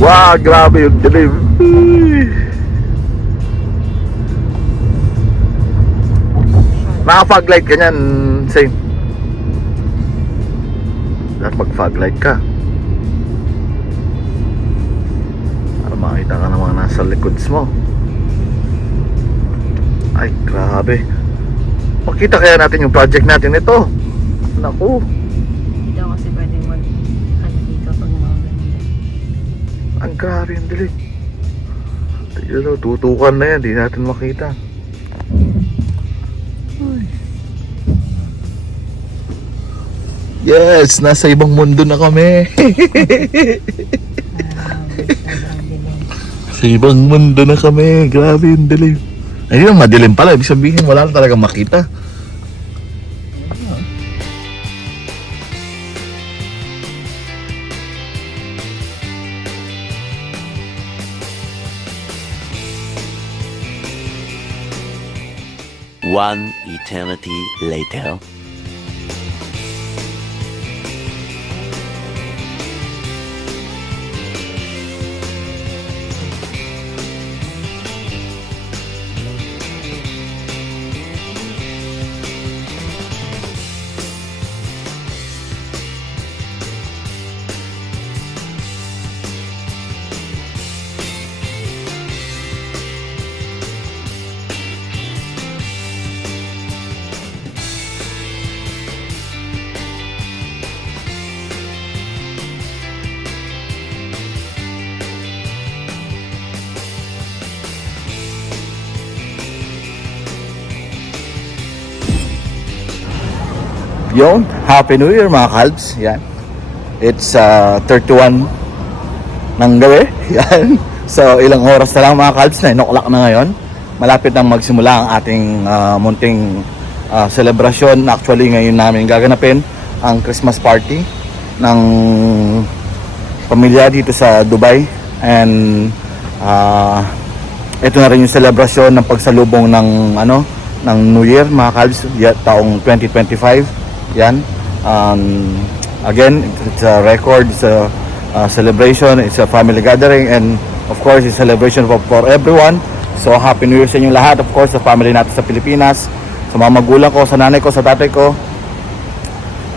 Wow, grabe yung dilim. Naka-foglight ka niyan, Saint. Dapat mag-foglight ka para makita ka ng mga nasa likods mo. Ay, grabe. Makita kaya natin yung project natin ito. Naku, Hindi daw kasi pwedeng ano dito pag mga ganito. ang grabe yung dilim. Tignan, tutukan na yan, di natin makita. Ay. Yes, nasa ibang mundo na kami. Sobrang dilim. Sa ibang mundo na kami. Grabe yung dilim. Ay, yung madilim pala. Ibig sabihin, wala na talagang makita. One eternity later. Yun, Happy New Year mga kalbs. Yan. It's 31 ng gabi. Yan. So ilang oras na lang mga kalbs, 9 o'clock na ngayon. Malapit nang magsimula ang ating munting celebration. Actually ngayon namin gaganapin ang Christmas party ng pamilya dito sa Dubai. And ito na rin yung celebration ng pagsalubong ng ng New Year mga kalbs, taong 2025. Yan. Again, it's a record, it's a celebration, it's a family gathering, and of course, it's a celebration for everyone. So, Happy New Year sa inyong lahat. Of course, sa family natin sa Pilipinas, sa mga magulang ko, sa nanay ko, sa tatay ko,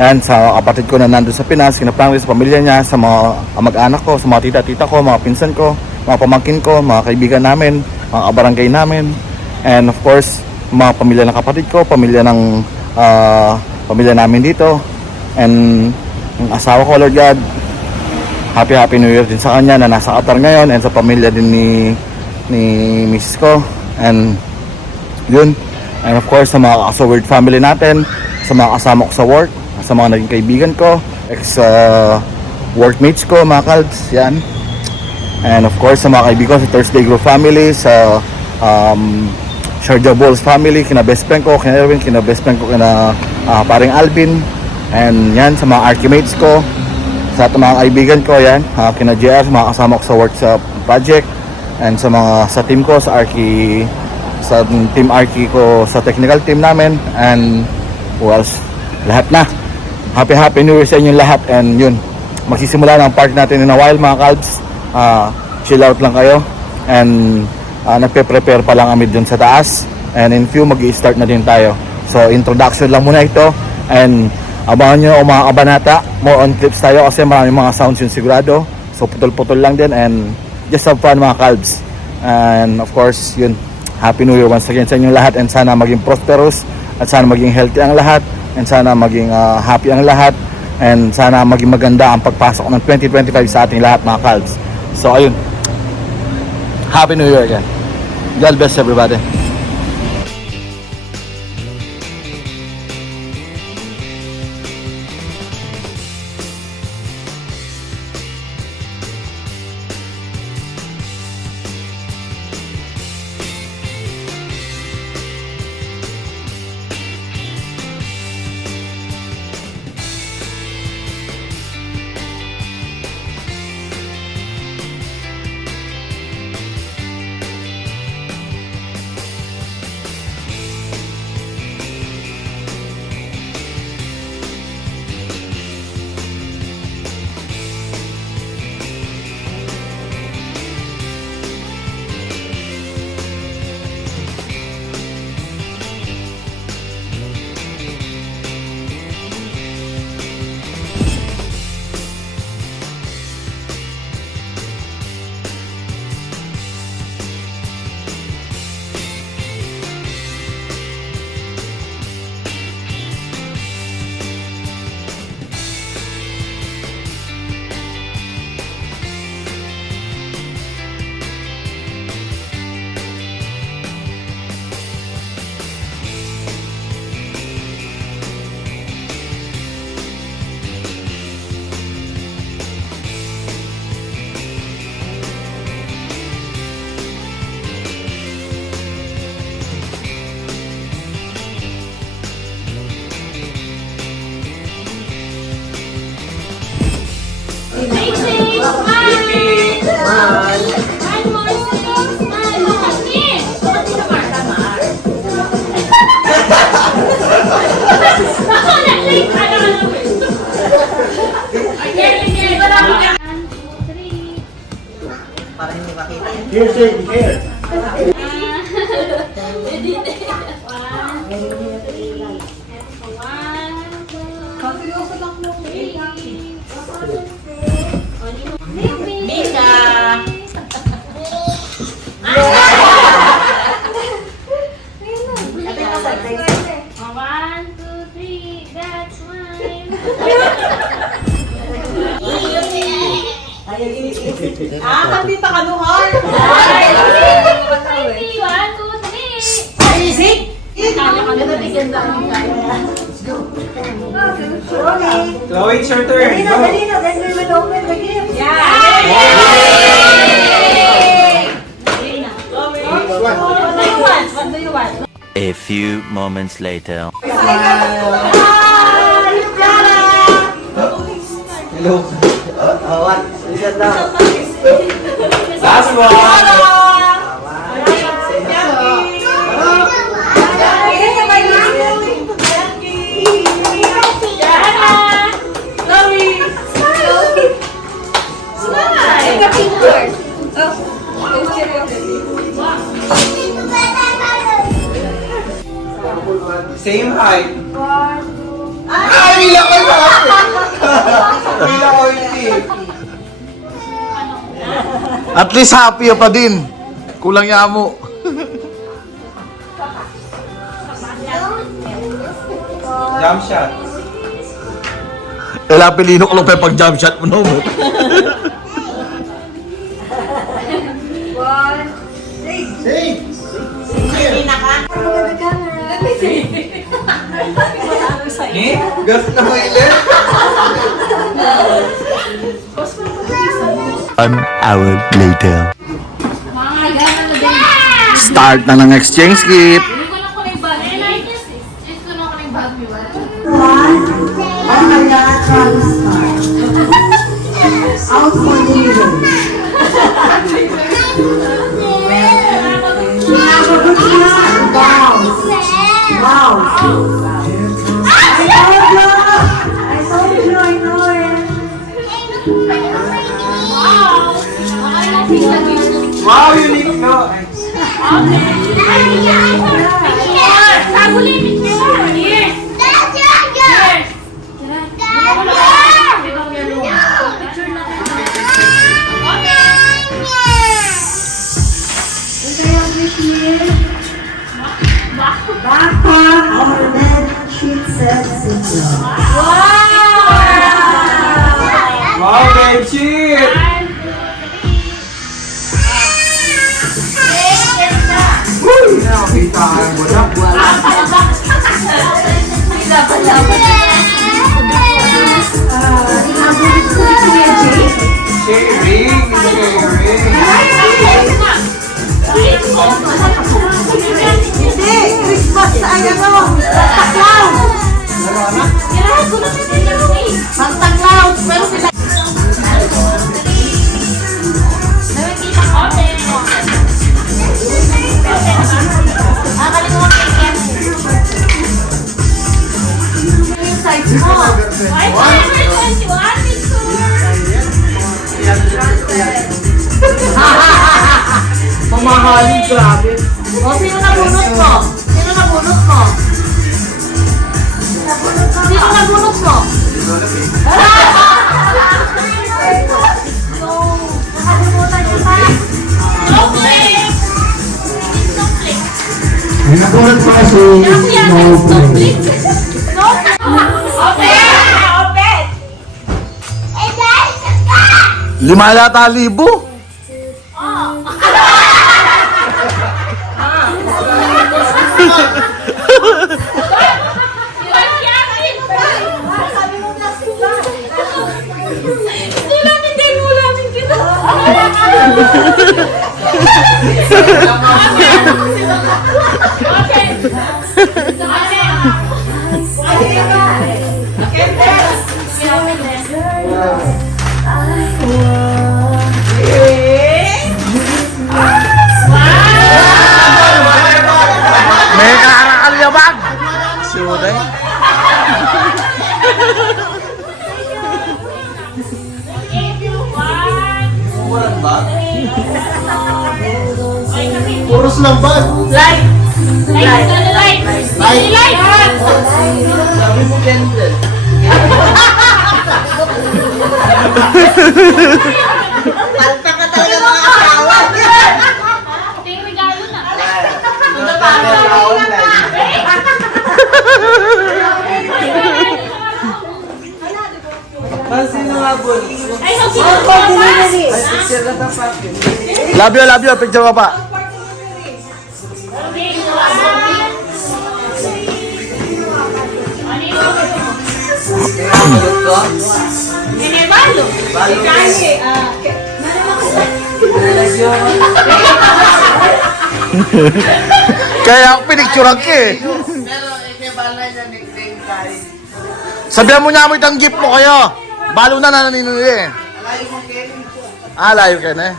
and sa kapatid ko na nandun sa Pinas, kinaplang sa pamilya niya, sa mga mag-anak ko, sa mga tita-tita ko, mga pinsan ko, mga pamangkin ko, mga kaibigan namin, mga kabarangay namin, and of course, mga pamilya ng kapatid ko, pamilya ng pamilya namin dito, and ang asawa ko, Lord God, Happy New Year din sa kanya na nasa Qatar ngayon, and sa pamilya din ni Mrs. ko, and yun, and of course sa mga kasaword family natin, sa mga kasama ko sa work, sa mga naging kaibigan ko, ex workmates ko, mga kalbs, yan, and of course sa mga kaibigan ko sa Thursday Group family, sa Sharjah Balls family, kina best friend ko, kina Erwin, kina best friend ko, kina paring Alvin, and yan, sa mga archimates ko, sa mga kaibigan ko, yan, kina JR, mga kasama ko sa work sa project, and sa team ko, sa team Archi ko, sa technical team namin, and who else, lahat na. Happy New Year sa inyong lahat, and yun, magsisimula ng party natin in a while mga kalbs. Chill out lang kayo, and nagpe-prepare pa lang kami dun sa taas, and in few mag-i-start na din tayo. So introduction lang muna ito, and abangan nyo o mga kabanata, more on clips tayo kasi maraming mga sounds yun sigurado. So putol-putol lang din, and just have fun mga kalbs. And of course yun, Happy New Year once again sa inyong lahat, and sana maging prosperous, at sana maging healthy ang lahat, and sana maging happy ang lahat, and sana maging maganda ang pagpasok ng 2025 sa ating lahat mga kalbs. So ayun, Happy New Year again. God bless everybody. One, two, three, that's mine. Nandito ka no, heart. One, two, three. Chloe, it's your turn. Go. Then we will open the gift. What do you want? A few moments later. Hello. Last one. Same height. Ay, bilang ko na! Bilang ko hindi. At least happy pa din. Kulang niya mo. Jump shot. Kailangan pilino ko lang pa yung pag-jump shot mo, no? Eh? Gas na mo ilan? 1 hour later. Start na ng exchange gift. Out for the living. Wow. I know it. Wow, unique to. Backpack or bed sheet set syndrome. Wow, bed sheet. Nakakita ka ng budak. Sharing, sharing. Hindi, Christmas ay ano, Santa Claus. Santa Claus, pero sila. Mamahalin, grabe. O, sino nabunot mo? Sino nabunot mo? Sino nabunot mo? Nakabunutan niyo pa? May nakulat pa kasi Snowflake. Lima yata libo. lang ba? Light. Light. Light. Light. Sabi mo gentle. Palpa ka talaga mga asawa. Tingin regalo na. Sino nga po? Ay, so sino ba? Picture na tapat yun. Love you. Picture ka pa. Okay, Kaya magot ko? Balo. Balo ko. Kaya ako pinicturean ka eh. Sabihan mo niya mo itang gift mo kayo. Balo na naninuli eh. Layo ka na eh.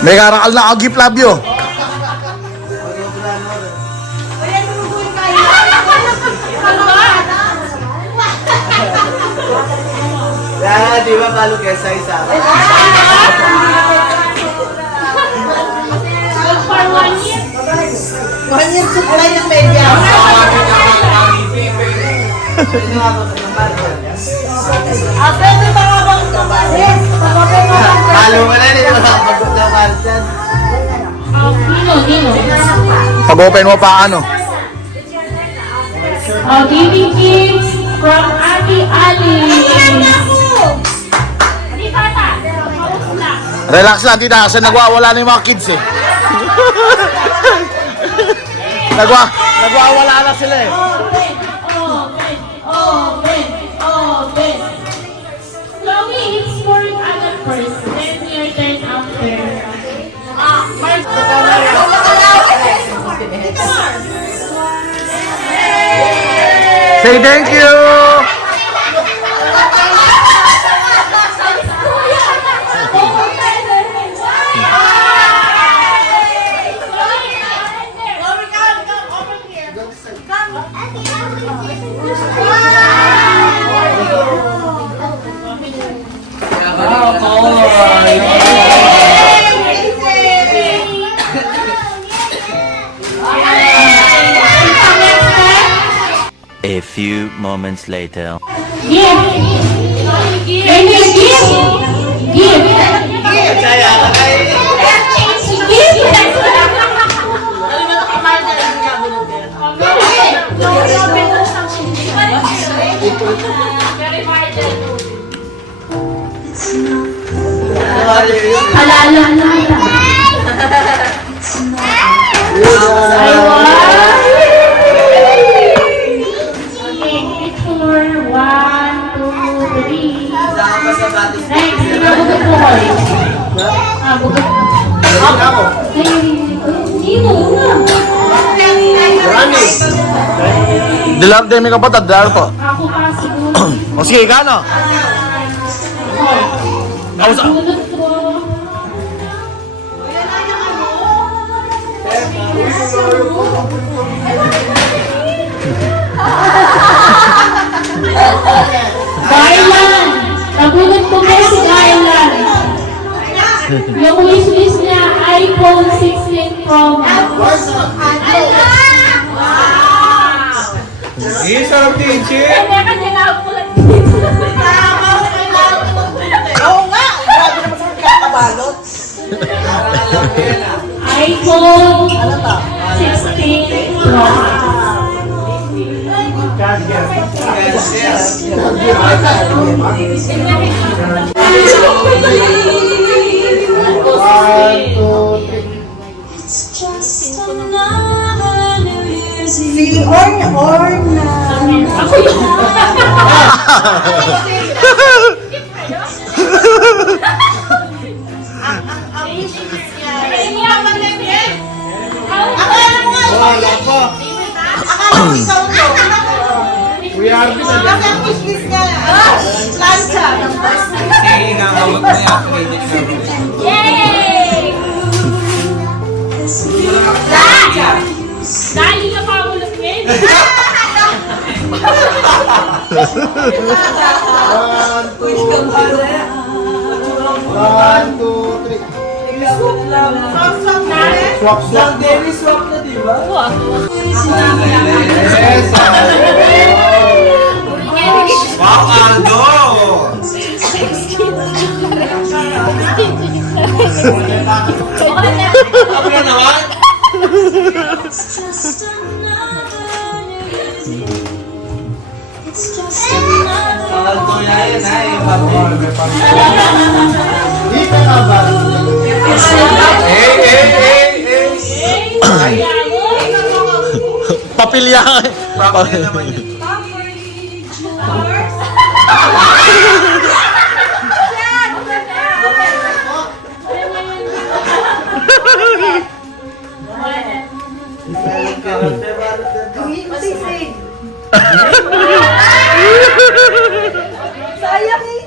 May karakal na ako gift, love you. Kaya di ba balo kesa isa? For 1 year. 1 year supply ng media. Sino nga po ng balo? Pwede ba nga bang tumalis? Balo ka na, di ba? Pagod na kartan. Nino. Pag-open mo pa ano. Giving gifts from Ate Ali. Di tata. Relax lang, tita, kasi nagwawala na yung mga kids eh. Nagwawala na sila eh. Open. Chloe, it's for other first. Then your turn after. Say thank you! A few moments later. Give. Halala na. Okay, picture. 1, 2, 3. Saan pa sa batis? Next, nabugot po ko. Bugot. Sino na? Dilar din may kapatid, dilar po. Ako pa siguro. O sige, gano? Ako sa... Bunot ko. Garland! Nabunot ko po si Garland. Yung wishlist niya, iPhone 16 Pro Max. Sarap din, Chip! Kanya-kanya na ako lang. Oo nga. Grabe naman sa kakabalot. iPhone 16 Pro Max. Si Orna. Ako yun. Wala pa! Akala ko ikaw to. Kuya Arvin na Bakit ang wishlist niya? Plancha. ng birthday. Hinahawag mo yung credit na. Yay! Dahil ka pa ulit ngayon. One, two, three. Swap, swap. Daily swap na, di ba? Yes, wow, Aldo! Ako na naman? Aldo yan, ay. Dito na ba? Papilya. Papilya naman yun. Sayang eh.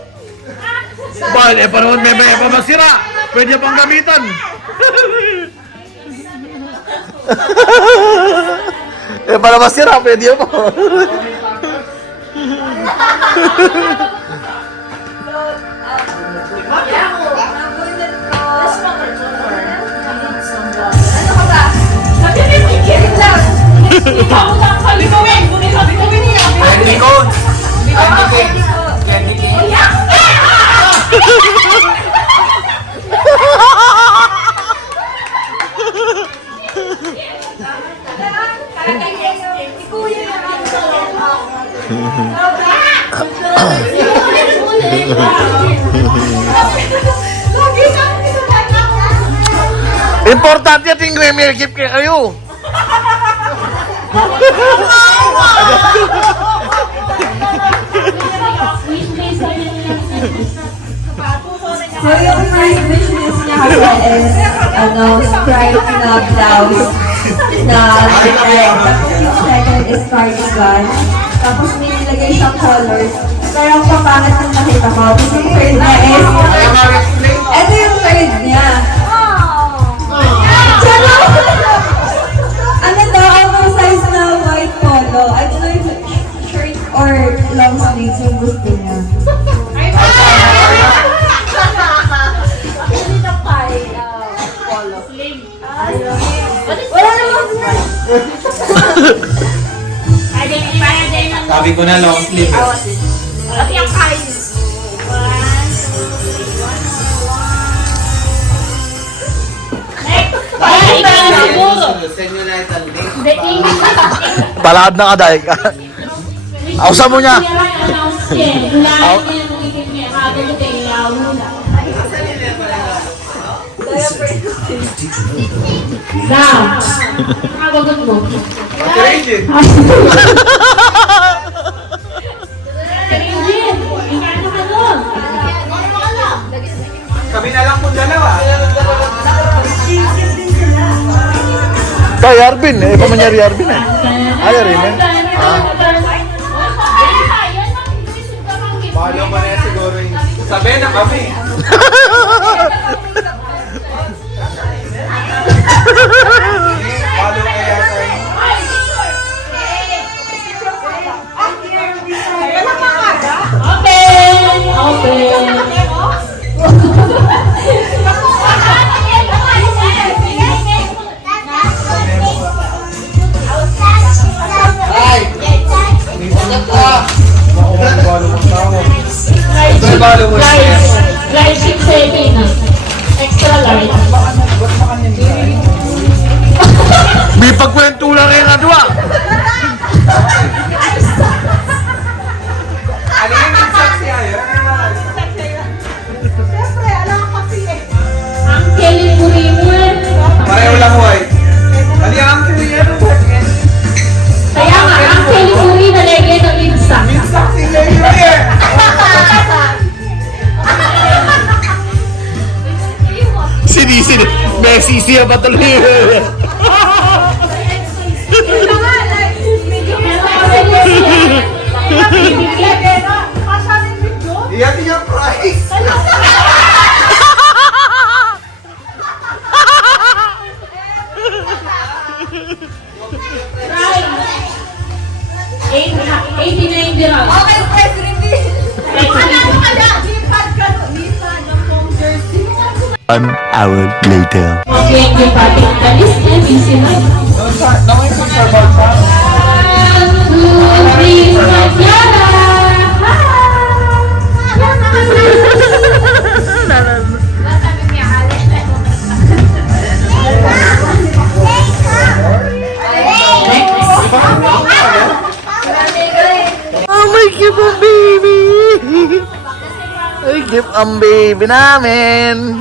Bahal, panahon may pa masira. Pwede pang gamitan. Para masira, pwede po. Ano ka ba? Sabi mo yung kikirin lang. Ikaw lang palibawin. Ngunit sabi ko niya. Candy cones! Candy canes! Candy canes! Importante at yung may keep kayo. So yung first wish list niya kasi is, striped na blouse na red. Tapos yung second is cardigan. Tapos may nilagay siyang colors. Pero ang papangat yung nakita ko. Tapos yung third niya is, ito yung third niya. Ano daw, oversized na white polo. I don't know if shirt or long sleeves yung gusto niya. Wala naman. Sabi ko na long sleeve. At yung kain. Send nyo na itong link. Palad na kaday ka. Ausa mo niya. Kami na lang kung dalawa. Kay Arvin, pamanyari Arvin eh. Ay, Arvin eh. Follow mo na siguro yung... Sabi na kami. Follow kaya tayo. Follow mo na. Large 6 na. Extra large. May pagkwento lang rin na dua. Ano yung sexy ayo? Siyempre, alam ka kasi eh. Ang Kelly Puriman. Pareho lang white. Ano yung ang kaya ng white? Kaya nga, ang Kelly Puri na lege ng Insta. Sexy na yun eh. Sini. Messi siya ba tuloy? Iyan yung price. Right. 89 dirham. Okay, press reveal. Ano ka na? Lipad ka. Lipad ng home jersey. 1 hour later. Okay, yung pati. Talis na, busy na. 1, 2, 3, 4, Yara! Oh, may gift ang baby! Ay, gift ang baby namin!